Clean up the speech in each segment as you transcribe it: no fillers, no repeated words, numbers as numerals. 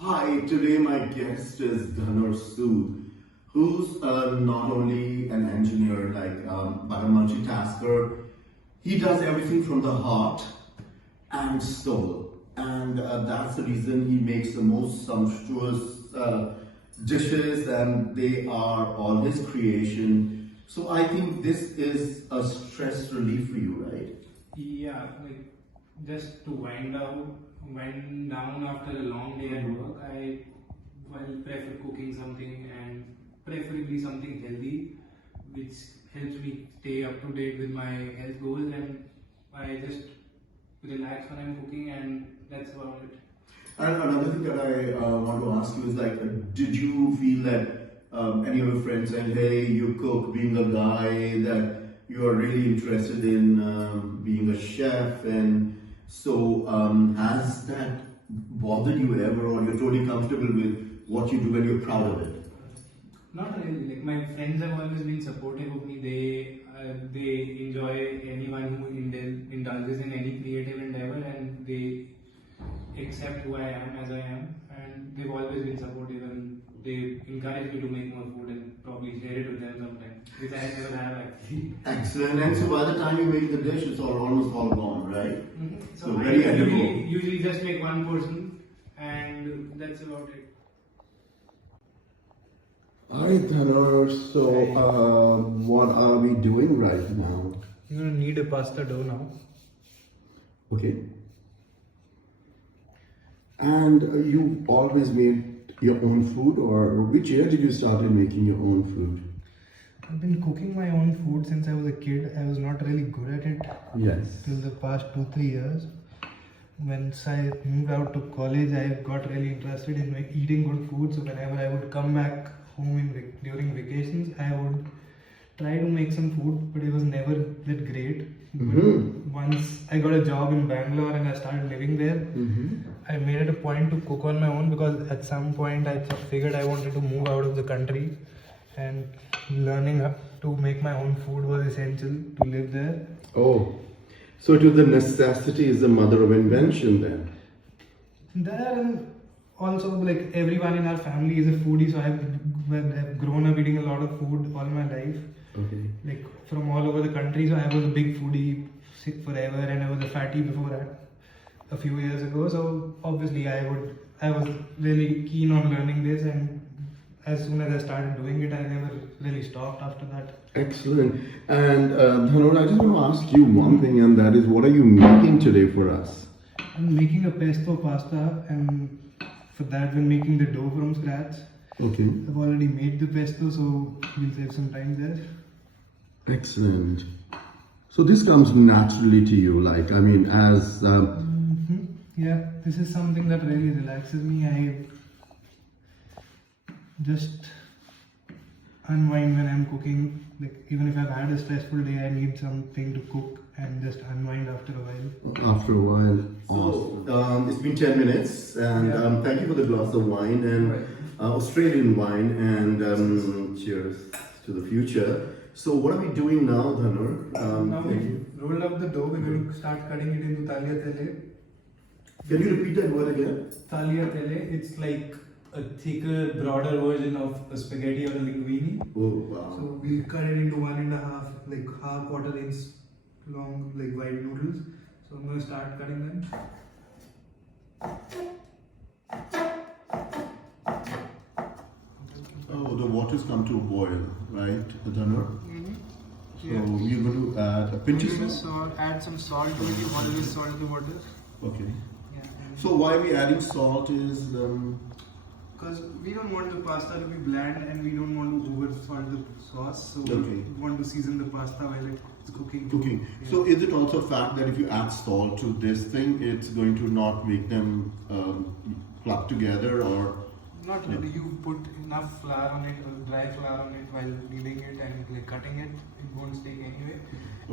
Hi, today my guest is Dhanur Sood, who's not only an engineer but a multitasker. He does everything from the heart and soul, and that's the reason he makes the most sumptuous dishes, and they are all his creation. So I think this is a stress relief for you, right? Yeah, like just to wind down after a long day at work, I prefer cooking something and preferably something healthy, which helps me stay up to date with my health goals, and I just relax when I'm cooking, and that's about it. And another thing that I want to ask you is did you feel that any of your friends saying, "Hey, you cook," being a guy that you are really interested in being a chef, and so has that bothered you ever, or you're totally comfortable with what you do and you're proud of it? Not really. Like my friends have always been supportive of me. They enjoy anyone who indulges in any creative endeavor, and they accept who I am as I am. And they've always been supportive, and they encourage me to make more food and probably share it with them sometime, which I never have actually. Excellent. And so by the time you make the dish, it's almost all gone, right? So very I edible. usually just make one portion, and that's about it. Alright, Dhanur, so what are we doing right now? You're gonna need a pasta dough now. Okay. And you always made your own food, or which year did you start making your own food? I've been cooking my own food since I was a kid. I was not really good at it Yes. till the past 2-3 years. Once I moved out to college, I got really interested in eating good food. So whenever I would come back home during vacations, I would try to make some food, but it was never that great. But once I got a job in Bangalore and I started living there, I made it a point to cook on my own, because at some point I figured I wanted to move out of the country, and learning how to make my own food was essential to live there. Oh, so to the necessity is the mother of invention then. There, and also like everyone in our family is a foodie, so I've grown up eating a lot of food all my life. Okay. Like from all over the country. So I was a big foodie forever, and I was a fatty before that a few years ago. So obviously I was really keen on learning this, and as soon as I started doing it, I never really stopped after that. Excellent. And Dhanur, I just want to ask you one thing, and that is, what are you making today for us? I'm making a pesto pasta, and for that we're making the dough from scratch. Okay. I've already made the pesto, so we'll save some time there. Excellent. So this comes naturally to you, as Yeah, this is something that really relaxes me. I just unwind when I'm cooking. Like even if I've had a stressful day, I need something to cook and just unwind after a while. After a while. So it's been 10 minutes, and Yeah. thank you for the glass of wine and Australian wine, and cheers to the future. So what are we doing now, Dhanur? Now we've rolled up the dough. We're going to start cutting it into tagliatelle. Can you repeat that word again? Tagliatelle, it's like a thicker, broader version of a spaghetti or a linguine. Oh, wow. So we'll cut it into 1.5, like half-quarter inch long, like wide noodles. So I'm going to start cutting them. Oh, the water's come to a boil, right, Dhanur? So you're going to add a pinch of salt? Add some salt to it. You always salt the water. Okay. Yeah. So why we adding salt is Because we don't want the pasta to be bland, and we don't want to over salt the sauce. So Okay. we want to season the pasta while it's cooking. cooking. Yeah. So is it also a fact that if you add salt to this thing, it's going to not make them plug together, or? Not really. You put enough flour on it, or dry flour on it while kneading it and like cutting it. It won't stick anyway.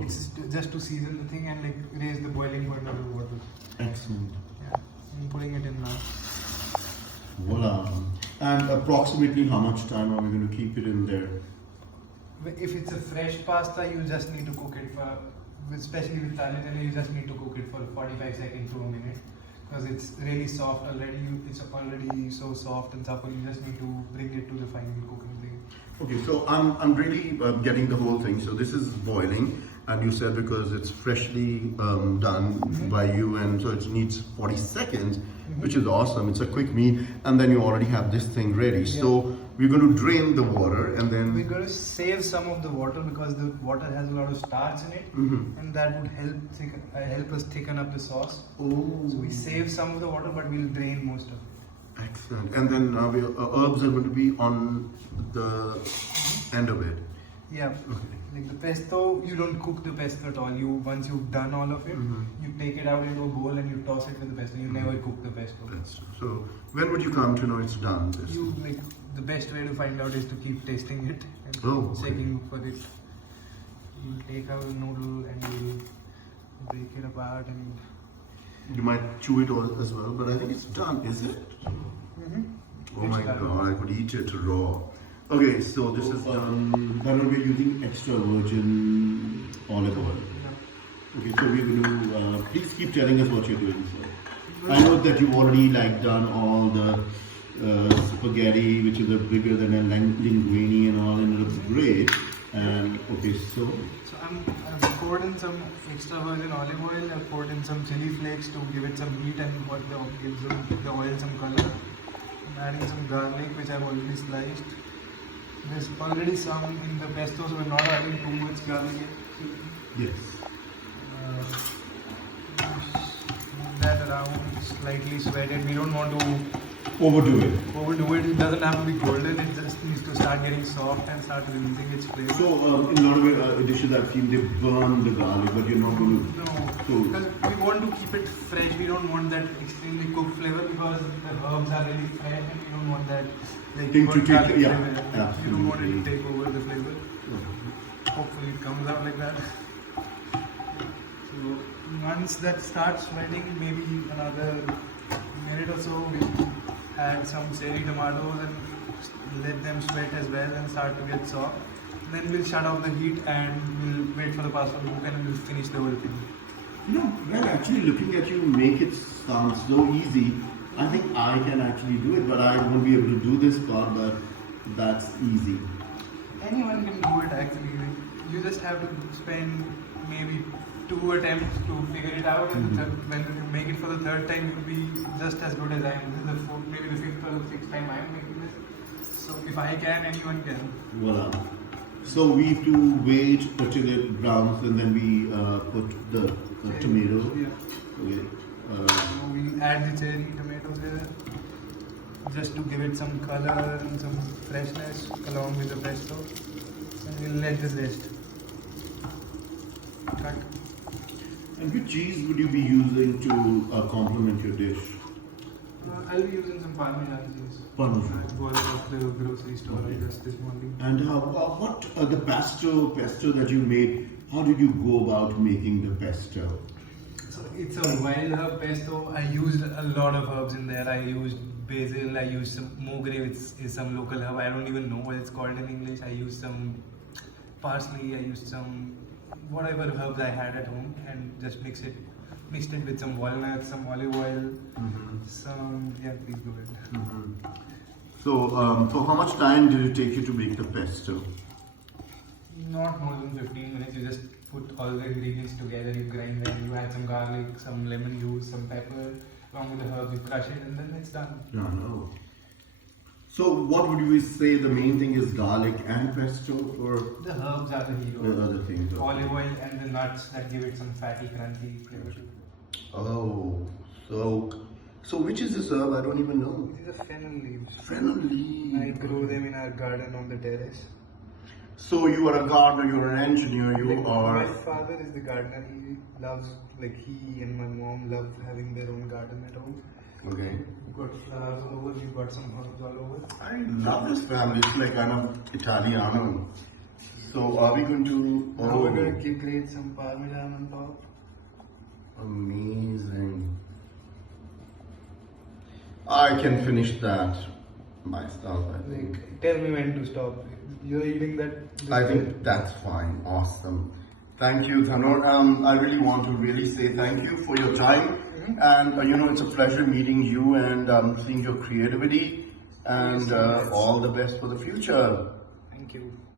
It's just to season the thing and like raise the boiling point of the water. Excellent. Yeah. I'm putting it in now. Voila. And approximately how much time are we going to keep it in there? If it's a fresh pasta, you just need to cook it for, especially with tagliatelle, you just need to cook it for 45 seconds to a minute. because it's really soft already. It's already so soft and supple. You just need to bring it to the final cooking thing. Okay, so I'm really getting the whole thing. So this is boiling, and you said because it's freshly done by you, and so it needs 40 seconds, which is awesome. It's a quick meal, and then you already have this thing ready. So we're going to drain the water, and then we're going to save some of the water because the water has a lot of starch in it, and that would help us thicken up the sauce. Oh. So we save some of the water, but we'll drain most of it. Excellent. And then herbs are going to be on the end of it. Yeah. Okay. Like the pesto, you don't cook the pesto at all. Once you've done all of it, you take it out into a bowl and you toss it with the pesto. You never cook the pesto. That's true. So when would you come to know it's done? The best way to find out is to keep tasting it and checking for it. You take out the noodle and you break it apart and you might chew it all as well, but I think it's done, is it? Oh my god, I could eat it raw. Okay, so this is done. Then we're using extra virgin olive oil. Okay, so we're going to please keep telling us what you're doing. So I know that you've already done all the spaghetti, which is bigger than a linguine and all, and it looks great. And okay, so I've poured in some extra virgin olive oil. I've poured in some chili flakes to give it some heat and what gives the oil some color. I'm adding some garlic, which I've already sliced. There's already some in the pesto, so we're not adding too much garlic yet. yes. Move that around, slightly sweated. We don't want to overdo it. It doesn't have to be golden. It just needs to start getting soft and start releasing its flavor. So in a lot of dishes I've seen they burn the garlic, but you're not going to. No, because we want to keep it fresh. We don't want that extremely cooked flavor because the herbs are really fresh, and we don't want that thing to take. flavor. Yeah, You don't want it to take over the flavor. Hopefully, it comes out like that. So once that starts sweating, maybe another minute or so, we add some cherry tomatoes and let them sweat as well and start to get soft. Then we'll shut off the heat and we'll wait for the pasta to cook and we'll finish the whole thing. No, well, actually looking at you make it sound so easy. I think I can actually do it, but I won't be able to do this part, but that's easy. Anyone can do it actually. You just have to spend maybe 2 attempts to figure it out, and when you make it for the third time, you'll be just as good as I am. This is the fourth, maybe the fifth or the sixth time I am making this. So if I can, anyone can. Voila. So we have to wait until it browns, and then we put the tomato. Yeah. Okay. So we add the cherry tomatoes here, just to give it some color and some freshness along with the pesto. And we'll let this rest. Cut. And which cheese would you be using to complement your dish? I'll be using some Parmesan cheese. Parmesan. I bought it off the grocery store just this morning. And what the pesto that you made? How did you go about making the pesto? So it's a wild herb pesto. I used a lot of herbs in there. I used basil. I used some mogre, which is some local herb. I don't even know what it's called in English. I used some parsley. I used some whatever herbs I had at home and just mixed it with some walnuts, some olive oil, please go ahead. So how much time did it take you to make the pesto? Not more than 15 minutes. You just put all the ingredients together, you grind them, you add some garlic, some lemon juice, some pepper, along with the herbs, you crush it, and then it's done. No. So what would you say the main thing is garlic and pesto, or the herbs are the hero. the other things? Olive oil and the nuts that give it some fatty, crunchy flavor. Oh, so which is this herb? I don't even know. These are fennel leaves. Fennel leaves. I grow them in our garden on the terrace. So you are a gardener, you're an engineer, My father is the gardener. He loves, he and my mom love having their own garden at home. Okay. We've got flowers all over, we've got some herbs all over. I love this family. It's like I'm an Italiano. So are we going to... Now we're going to grate some Parmesan on top. Amazing. I can finish that myself, I think. Tell me when to stop. You're eating that? I think that's fine. Awesome. Thank you, Thanur. I really want to say thank you for your time And it's a pleasure meeting you and seeing your creativity. And all the best for the future. Thank you.